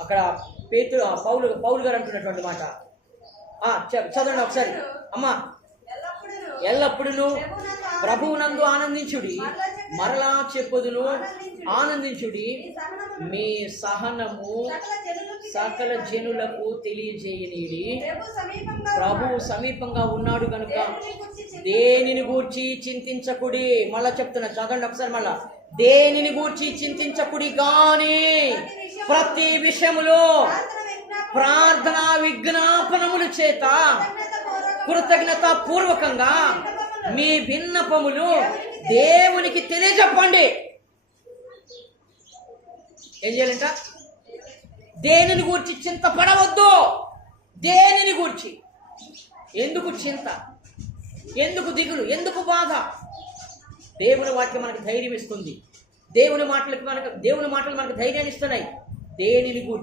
అక్కడ పౌలు గారు అంటున్నటువంటి మాట చదవండి ఒకసారి అమ్మా. ఎల్లప్పుడూ ప్రభువునందు ఆనందించుడి, మరలా చెప్పుదును ఆనందించుడి, మీ సహనము సకల జనులకు తెలియజేయనీడి. ప్రభువు సమీపంగా ఉన్నాడు కనుక దేనిని గూర్చి చింతించకుడి. మళ్ళా చెప్తున్నా, చదవండి ఒకసారి మళ్ళా. దేనిని గూర్చి చింతించకుడి గాని ప్రతి విషయములో ప్రార్థన విజ్ఞాపనముల చేత కృతజ్ఞత పూర్వకంగా మీ విన్నపములు దేవునికి తెలియజెప్పండి. ఏం చేయాలంట? దేనిని గూర్చి చింతపడవద్దు. దేనిని గూర్చి. ఎందుకు చింత? ఎందుకు దిగులు? ఎందుకు బాధ? దేవుని వాక్యం మనకు ధైర్యం ఇస్తుంది. దేవుని మాటలు మనకు ధైర్యాన్ని ఇస్తున్నాయి. దేనిని గూర్చి